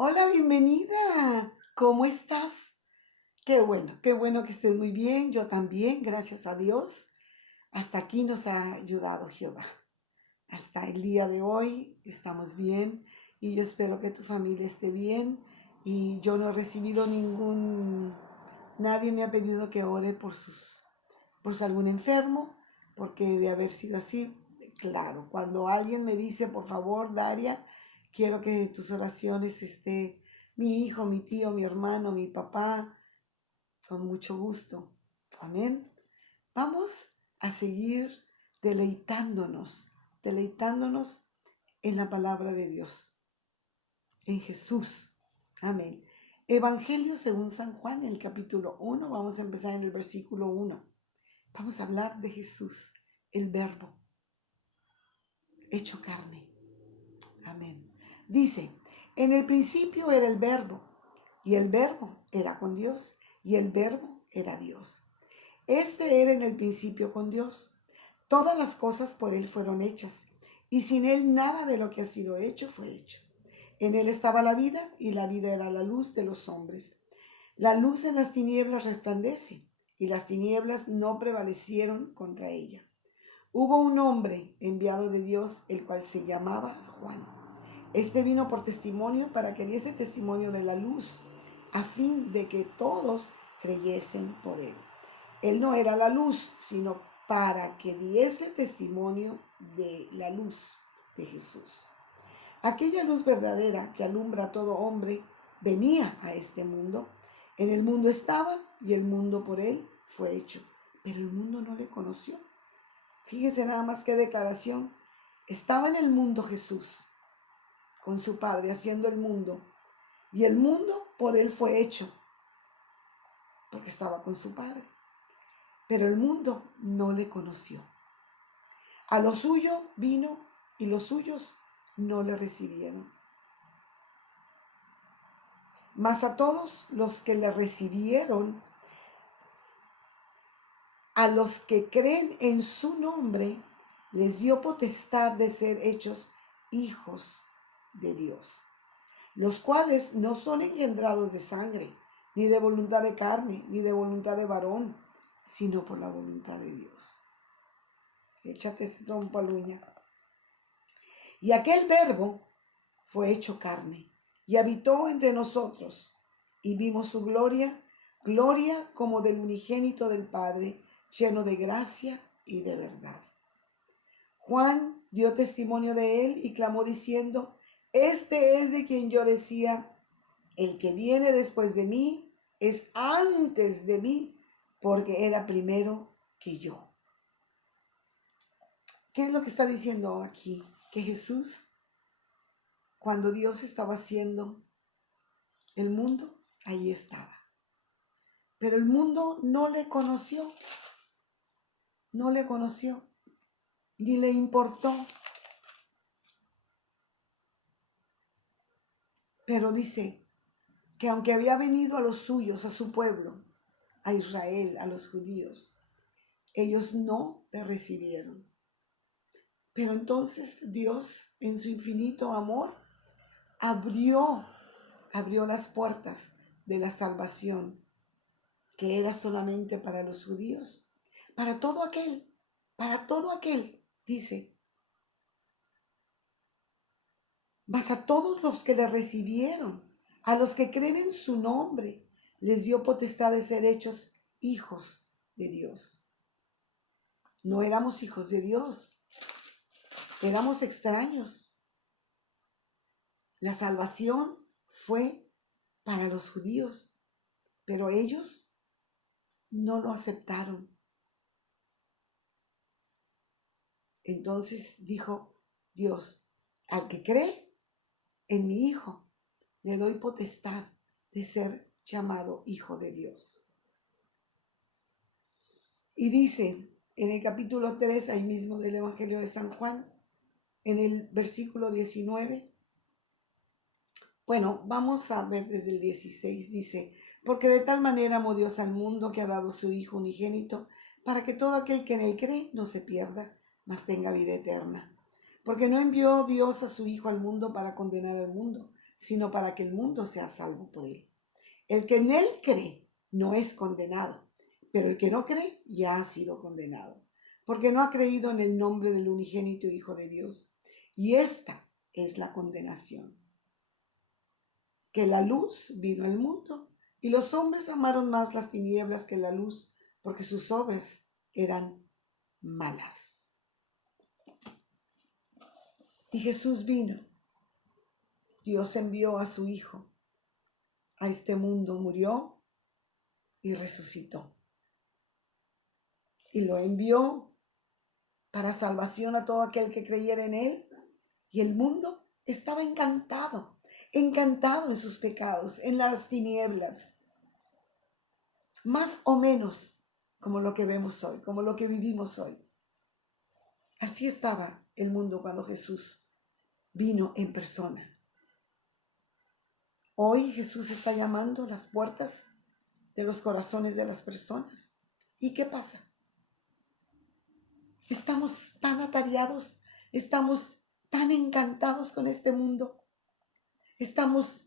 Hola, bienvenida. ¿Cómo estás? Qué bueno que estés muy bien. Yo también, gracias a Dios. Hasta aquí nos ha ayudado Jehová. Hasta el día de hoy estamos bien y yo espero que tu familia esté bien. Y yo no he recibido nadie me ha pedido que ore por algún enfermo, porque de haber sido así, claro, cuando alguien me dice, por favor, Daria, quiero que tus oraciones esté mi hijo, mi tío, mi hermano, mi papá, con mucho gusto. Amén. Vamos a seguir deleitándonos en la palabra de Dios, en Jesús. Amén. Evangelio según San Juan, en el capítulo 1, vamos a empezar en el versículo 1. Vamos a hablar de Jesús, el Verbo, hecho carne. Amén. Dice, en el principio era el Verbo, y el Verbo era con Dios, y el Verbo era Dios. Este era en el principio con Dios. Todas las cosas por Él fueron hechas, y sin Él nada de lo que ha sido hecho fue hecho. En Él estaba la vida, y la vida era la luz de los hombres. La luz en las tinieblas resplandece, y las tinieblas no prevalecieron contra ella. Hubo un hombre enviado de Dios, el cual se llamaba Juan. Este vino por testimonio para que diese testimonio de la luz, a fin de que todos creyesen por él. Él no era la luz, sino para que diese testimonio de la luz de Jesús. Aquella luz verdadera que alumbra a todo hombre venía a este mundo. En el mundo estaba y el mundo por él fue hecho, pero el mundo no le conoció. Fíjese nada más qué declaración. Estaba en el mundo Jesús, con su Padre, haciendo el mundo. Y el mundo por él fue hecho, porque estaba con su Padre. Pero el mundo no le conoció. A lo suyo vino y los suyos no le recibieron. Mas a todos los que le recibieron, a los que creen en su nombre, les dio potestad de ser hechos hijos de Dios, los cuales no son engendrados de sangre, ni de voluntad de carne, ni de voluntad de varón, sino por la voluntad de Dios. Échate ese trompo al uña. Y aquel Verbo fue hecho carne y habitó entre nosotros, y vimos su gloria, gloria como del unigénito del Padre, lleno de gracia y de verdad. Juan dio testimonio de él y clamó diciendo, este es de quien yo decía, el que viene después de mí es antes de mí, porque era primero que yo. ¿Qué es lo que está diciendo aquí? Que Jesús, cuando Dios estaba haciendo el mundo, ahí estaba. Pero el mundo no le conoció, ni le importó. Pero dice que aunque había venido a los suyos, a su pueblo, a Israel, a los judíos, ellos no le recibieron. Pero entonces Dios, en su infinito amor, abrió las puertas de la salvación, que era solamente para los judíos, para todo aquel, dice, mas a todos los que le recibieron, a los que creen en su nombre, les dio potestad de ser hechos hijos de Dios. No éramos hijos de Dios, éramos extraños. La salvación fue para los judíos, pero ellos no lo aceptaron. Entonces dijo Dios, al que cree en mi Hijo, le doy potestad de ser llamado Hijo de Dios. Y dice en el capítulo 3, ahí mismo del Evangelio de San Juan, en el versículo 19, bueno, vamos a ver desde el 16, dice, porque de tal manera amó Dios al mundo que ha dado su Hijo unigénito, para que todo aquel que en él cree no se pierda, mas tenga vida eterna. Porque no envió Dios a su Hijo al mundo para condenar al mundo, sino para que el mundo sea salvo por él. El que en él cree no es condenado, pero el que no cree ya ha sido condenado, porque no ha creído en el nombre del unigénito Hijo de Dios. Y esta es la condenación, que la luz vino al mundo, y los hombres amaron más las tinieblas que la luz, porque sus obras eran malas. Y Jesús vino. Dios envió a su Hijo a este mundo, murió y resucitó. Y lo envió para salvación a todo aquel que creyera en él. Y el mundo estaba encantado en sus pecados, en las tinieblas, más o menos como lo que vemos hoy, como lo que vivimos hoy. Así estaba el mundo cuando Jesús vino en persona. Hoy Jesús está llamando a las puertas de los corazones de las personas. ¿Y qué pasa? Estamos tan atareados, estamos tan encantados con este mundo, estamos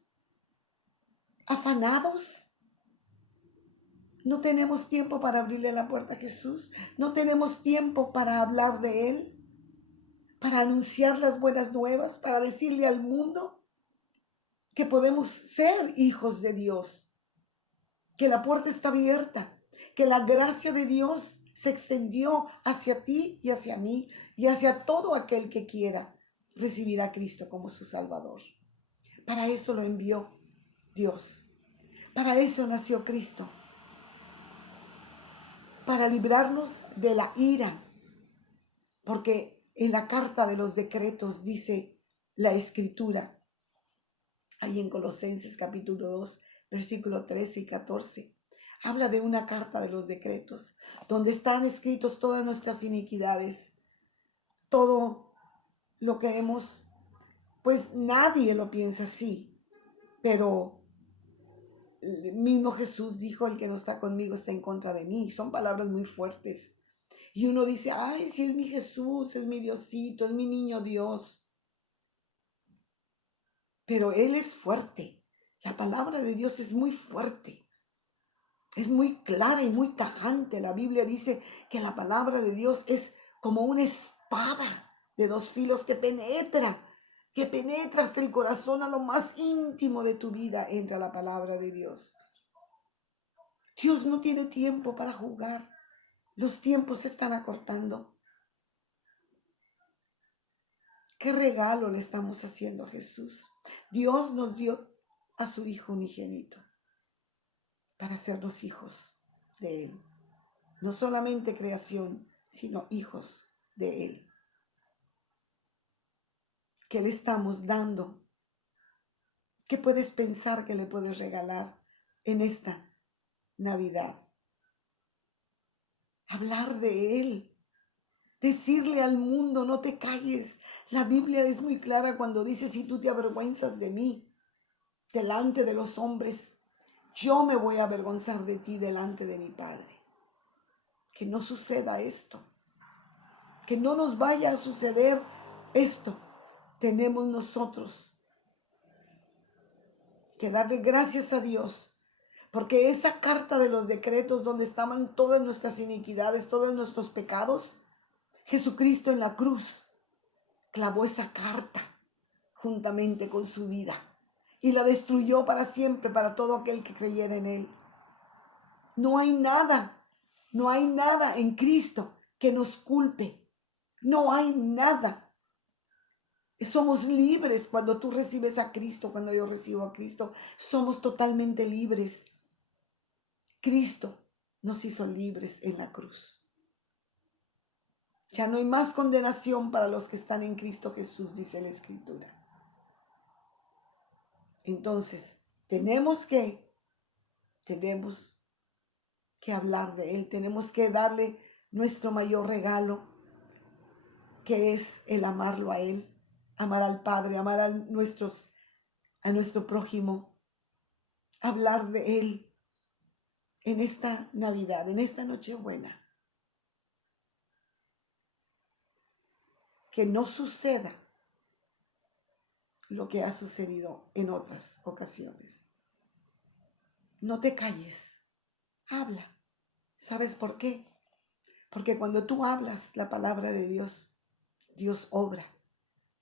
afanados. No tenemos tiempo para abrirle la puerta a Jesús, no tenemos tiempo para hablar de Él, para anunciar las buenas nuevas, para decirle al mundo que podemos ser hijos de Dios, que la puerta está abierta, que la gracia de Dios se extendió hacia ti y hacia mí y hacia todo aquel que quiera recibir a Cristo como su Salvador. Para eso lo envió Dios. Para eso nació Cristo. Para librarnos de la ira. Porque en la carta de los decretos dice la Escritura, ahí en Colosenses capítulo 2, versículo 13 y 14. Habla de una carta de los decretos, donde están escritos todas nuestras iniquidades, todo lo que hemos, pues nadie lo piensa así, pero el mismo Jesús dijo, el que no está conmigo está en contra de mí. Son palabras muy fuertes. Y uno dice, ay, si es mi Jesús, es mi Diosito, es mi niño Dios. Pero Él es fuerte. La palabra de Dios es muy fuerte. Es muy clara y muy tajante. La Biblia dice que la palabra de Dios es como una espada de dos filos que penetra hasta el corazón, a lo más íntimo de tu vida entra la palabra de Dios. Dios no tiene tiempo para jugar. Los tiempos se están acortando. ¿Qué regalo le estamos haciendo a Jesús? Dios nos dio a su Hijo unigénito para hacernos hijos de Él. No solamente creación, sino hijos de Él. ¿Qué le estamos dando? ¿Qué puedes pensar que le puedes regalar en esta Navidad? Hablar de Él. Decirle al mundo, no te calles. La Biblia es muy clara cuando dice, si tú te avergüenzas de mí delante de los hombres, yo me voy a avergonzar de ti delante de mi Padre. Que no suceda esto. Que no nos vaya a suceder esto. Tenemos nosotros que darle gracias a Dios, porque esa carta de los decretos donde estaban todas nuestras iniquidades, todos nuestros pecados, Jesucristo en la cruz clavó esa carta juntamente con su vida y la destruyó para siempre para todo aquel que creyera en Él. No hay nada en Cristo que nos culpe. No hay nada. Somos libres cuando tú recibes a Cristo, cuando yo recibo a Cristo. Somos totalmente libres. Cristo nos hizo libres en la cruz. Ya no hay más condenación para los que están en Cristo Jesús, dice la Escritura. Entonces, tenemos que hablar de Él, tenemos que darle nuestro mayor regalo, que es el amarlo a Él, amar al Padre, amar a nuestro prójimo, hablar de Él en esta Navidad, en esta Nochebuena. Que no suceda lo que ha sucedido en otras ocasiones. No te calles, habla. ¿Sabes por qué? Porque cuando tú hablas la palabra de Dios, Dios obra.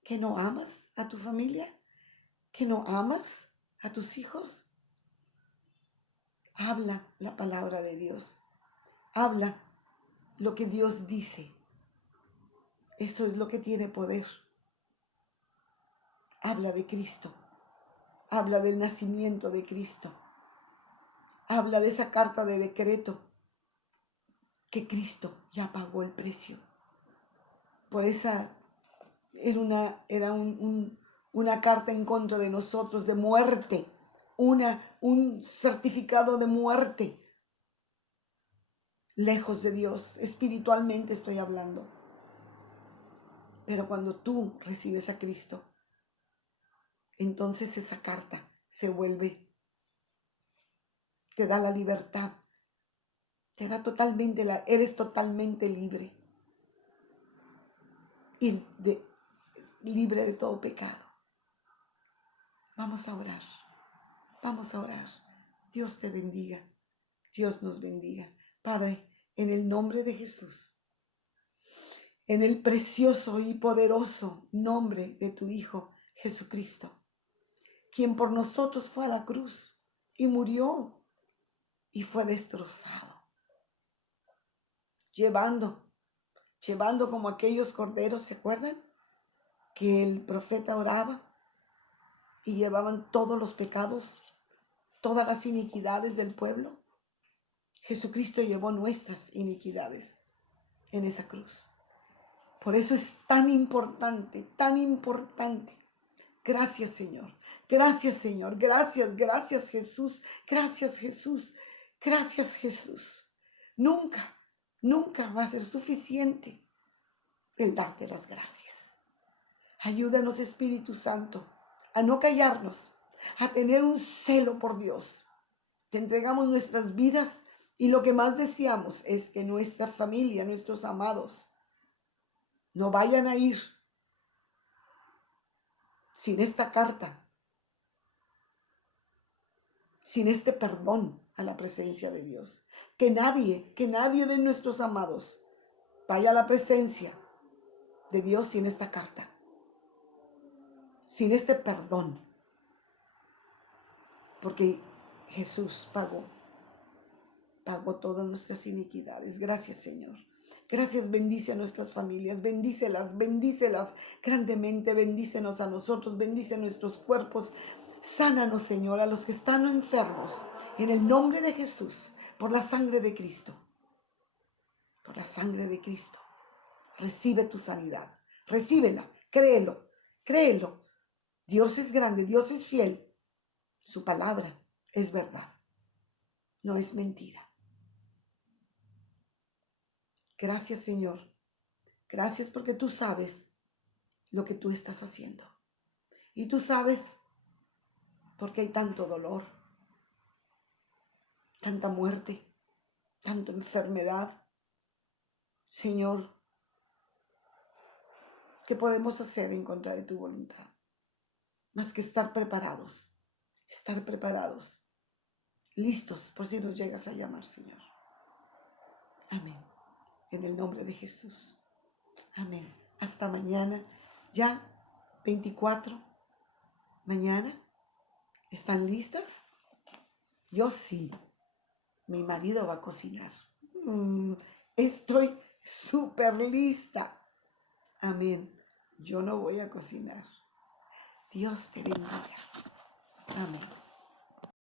¿Que no amas a tu familia? ¿Que no amas a tus hijos? Habla la palabra de Dios. Habla lo que Dios dice. Eso es lo que tiene poder. Habla de Cristo. Habla del nacimiento de Cristo. Habla de esa carta de decreto que Cristo ya pagó el precio. Por esa era una carta en contra de nosotros, de muerte, un certificado de muerte. Lejos de Dios, espiritualmente estoy hablando. Pero cuando tú recibes a Cristo, entonces esa carta se vuelve, te da la libertad, te da totalmente, eres totalmente libre. Y libre de todo pecado. Vamos a orar, vamos a orar. Dios te bendiga, Dios nos bendiga. Padre, en el nombre de Jesús, en el precioso y poderoso nombre de tu Hijo Jesucristo, quien por nosotros fue a la cruz y murió y fue destrozado, llevando como aquellos corderos, ¿se acuerdan? Que el profeta oraba y llevaban todos los pecados, todas las iniquidades del pueblo. Jesucristo llevó nuestras iniquidades en esa cruz. Por eso es tan importante, tan importante. Gracias, Señor. Gracias, Señor. Gracias, gracias, Jesús. Gracias, Jesús. Gracias, Jesús. Nunca, nunca va a ser suficiente el darte las gracias. Ayúdanos, Espíritu Santo, a no callarnos, a tener un celo por Dios. Te entregamos nuestras vidas y lo que más deseamos es que nuestra familia, nuestros amados, no vayan a ir sin esta carta, sin este perdón a la presencia de Dios. Que nadie de nuestros amados vaya a la presencia de Dios sin esta carta, sin este perdón. Porque Jesús pagó todas nuestras iniquidades. Gracias, Señor. Gracias, bendice a nuestras familias, bendícelas grandemente, bendícenos a nosotros, bendice nuestros cuerpos, sánanos, Señor, a los que están enfermos, en el nombre de Jesús, por la sangre de Cristo, por la sangre de Cristo. Recibe tu sanidad, recíbela, créelo. Dios es grande, Dios es fiel, su palabra es verdad, no es mentira. Gracias, Señor. Gracias porque tú sabes lo que tú estás haciendo. Y tú sabes por qué hay tanto dolor, tanta muerte, tanta enfermedad. Señor, ¿qué podemos hacer en contra de tu voluntad? Más que estar preparados, listos por si nos llegas a llamar, Señor. Amén. En el nombre de Jesús. Amén. Hasta mañana. Ya 24. Mañana. ¿Están listas? Yo sí. Mi marido va a cocinar. Estoy súper lista. Amén. Yo no voy a cocinar. Dios te bendiga. Amén.